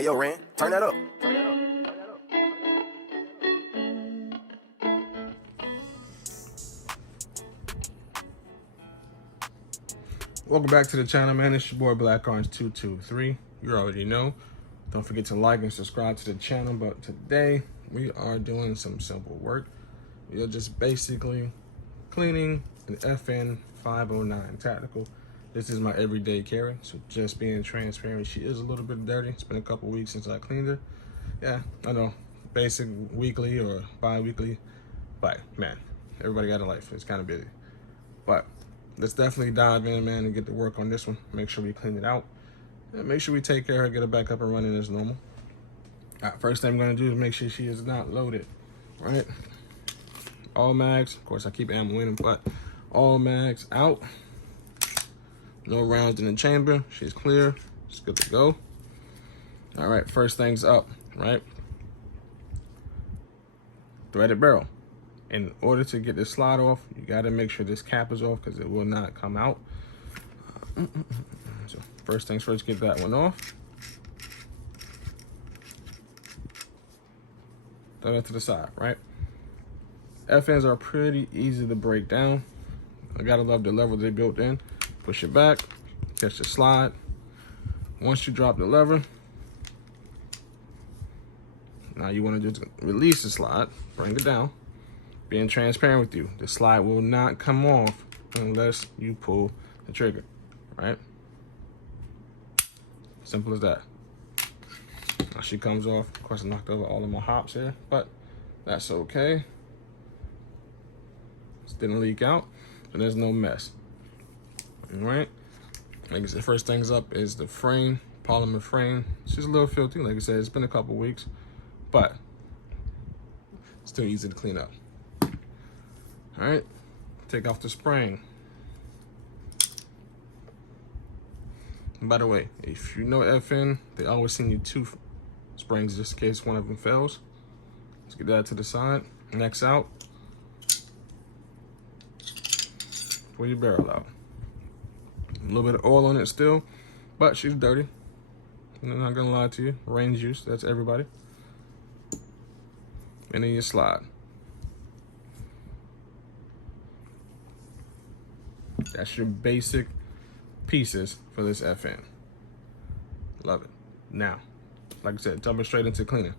Hey, yo, Ran, turn that up. Welcome back to the channel, man. It's your boy Black Orange 223. You already know. Don't forget to like and subscribe to the channel. But today we are doing some simple work. We are just basically cleaning an FN 509 Tactical. This is my everyday carry, so just being transparent. She is a little bit dirty. It's been a couple weeks since I cleaned her. Yeah, I know, basic weekly or bi-weekly, but man, everybody got a life. It's kind of busy, but let's definitely dive in, man, and get to work on this one. Make sure we clean it out. And make sure we take care of her, get her back up and running as normal. All right, first thing I'm gonna do is make sure she is not loaded, right? All mags, of course I keep ammo in them, but all mags out. No rounds in the chamber, she's clear, it's good to go. All right, first things up, right? Threaded barrel. In order to get this slide off, you gotta make sure this cap is off because it will not come out. So first things first, get that one off. Throw that to the side, right? FNs are pretty easy to break down. I gotta love the lever they built in. Push it back, catch the slide. Once you drop the lever, now you wanna just release the slide, bring it down. Being transparent with you, the slide will not come off unless you pull the trigger, right? Simple as that. Now she comes off. Of course, I knocked over all of my hops here, but that's okay. This didn't leak out, so there's no mess. All right. Like I said, first things up is the frame, polymer frame. It's just a little filthy. Like I said, it's been a couple weeks, but still easy to clean up. All right, take off the spring. And by the way, if you know FN, they always send you 2 springs just in case one of them fails. Let's get that to the side. Next out, pull your barrel out. A little bit of oil on it still, but she's dirty. And I'm not gonna lie to you, range use, that's everybody. And then you slide. That's your basic pieces for this FN. Love it. Now, like I said, jumping straight into cleaning.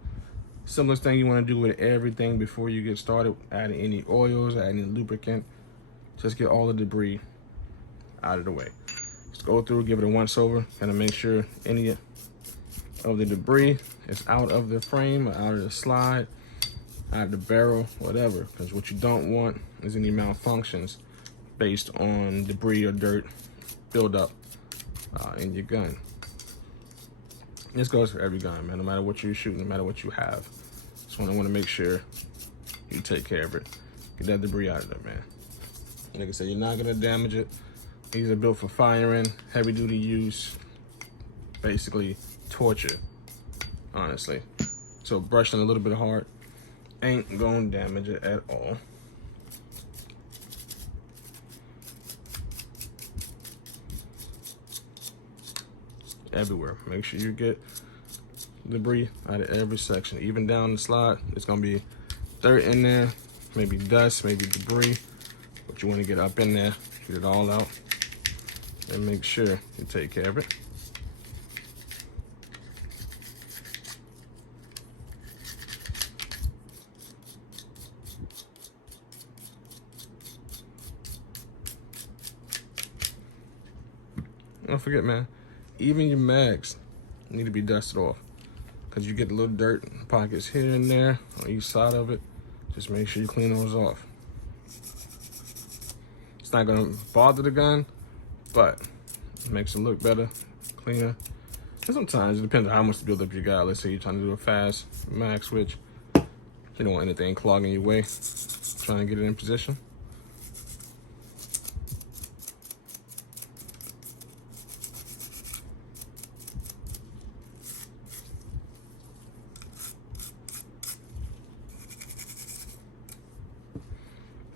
Simplest thing you want to do with everything before you get started, adding any oils, adding lubricant, just get all the debris out of the way. Just go through, give it a once over, kind of make sure any of the debris is out of the frame, or out of the slide, out of the barrel, whatever. Because what you don't want is any malfunctions based on debris or dirt buildup in your gun. This goes for every gun, man, no matter what you're shooting, no matter what you have. Just want to make sure you take care of it. Get that debris out of there, man. Like I said, you're not gonna damage it. These are built for firing, heavy duty use, basically torture, honestly. So brushing a little bit hard ain't gonna damage it at all. Everywhere. Make sure you get debris out of every section, even down the slide. It's gonna be dirt in there, maybe dust, maybe debris, but you want to get up in there, get it all out, and make sure you take care of it. Don't forget, man, even your mags need to be dusted off, because you get a little dirt pockets here and there on each side of it. Just make sure you clean those off. It's not gonna bother the gun, but it makes it look better, cleaner. And sometimes it depends on how much buildup you got. Let's say you're trying to do a fast mag switch. You don't want anything clogging your way, trying to get it in position.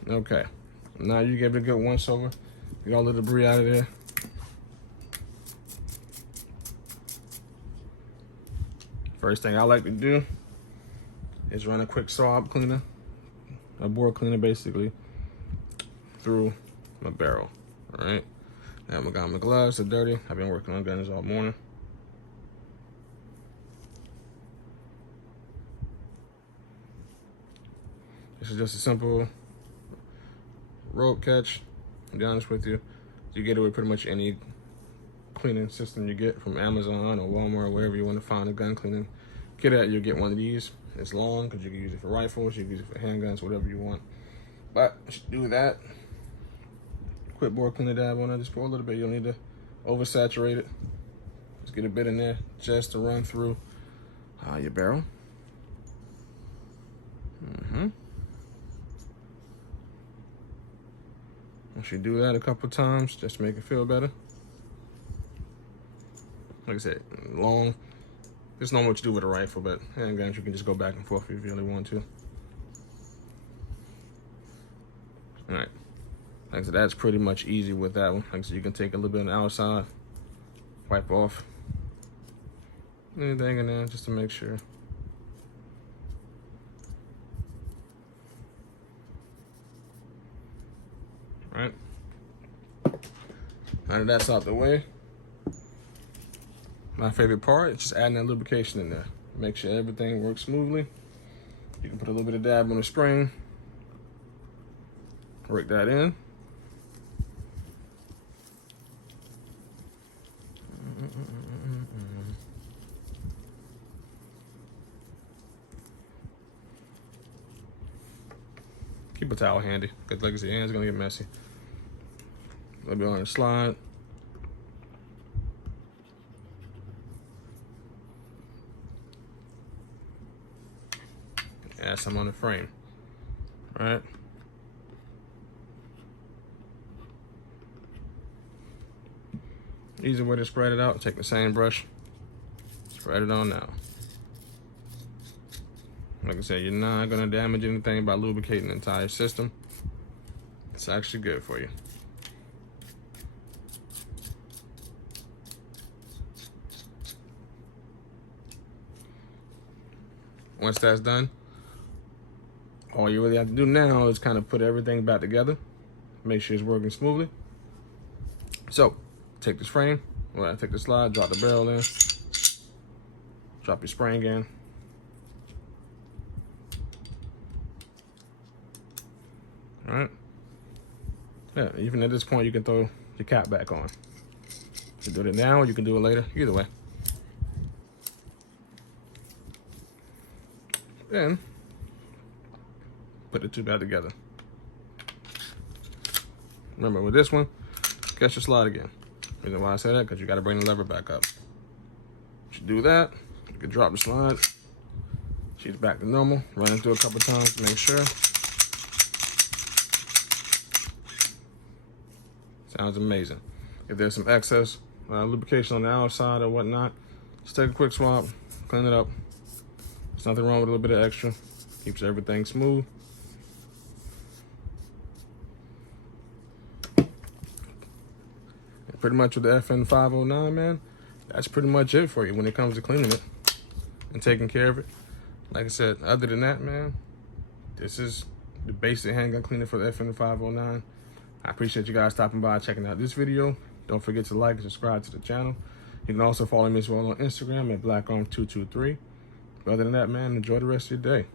Okay, now you give it a good once over. Get all the debris out of there. First thing I like to do is run a quick swab cleaner, a bore cleaner basically, through my barrel. All right. Now I got my gloves, they're dirty. I've been working on guns all morning. This is just a simple rope catch. To be honest with you, you get it with pretty much any cleaning system you get from Amazon or Walmart or wherever you want to find a gun cleaning kit at. You'll get one of these. It's long because you can use it for rifles, you can use it for handguns, whatever you want. But just do that. Quick bore cleaner dab on it. Just pour a little bit. You don't need to oversaturate it. Just get a bit in there just to run through your barrel. Once you do that a couple times, just to make it feel better. Like I said, long. It's not what you do with a rifle, but handguns you can just go back and forth if you really want to. All right. Like I said, that's pretty much easy with that one. Like I said, you can take a little bit on the outside, wipe off anything in there just to make sure. All right. Now that that's out the way, my favorite part is just adding that lubrication in there. Make sure everything works smoothly. You can put a little bit of dab on the spring, work that in. Keep a towel handy, because like I said, your hand's gonna get messy. A little bit on the slide. Add some on the frame. All right. Easy way to spread it out. Take the same brush, spread it on now. Like I said, you're not gonna damage anything by lubricating the entire system. It's actually good for you. Once that's done, all you really have to do now is kind of put everything back together, make sure it's working smoothly. So, take this frame, take the slide, drop the barrel in, drop your spring in. All right. Yeah, even at this point, you can throw your cap back on. You can do it now, or you can do it later, either way. Then, put the two back together. Remember, with this one, catch your slide again. Reason why I say that, because you got to bring the lever back up. Once you do that, you can drop the slide. She's back to normal. Run it through a couple times to make sure. Sounds amazing. If there's some excess lubrication on the outside or whatnot, just take a quick swab, clean it up. There's nothing wrong with a little bit of extra. Keeps everything smooth. And pretty much with the FN509, man, that's pretty much it for you when it comes to cleaning it and taking care of it. Like I said, other than that, man, this is the basic handgun cleaner for the FN509. I appreciate you guys stopping by, checking out this video. Don't forget to like and subscribe to the channel. You can also follow me as well on Instagram at BlackArm223. Other than that, man, enjoy the rest of your day.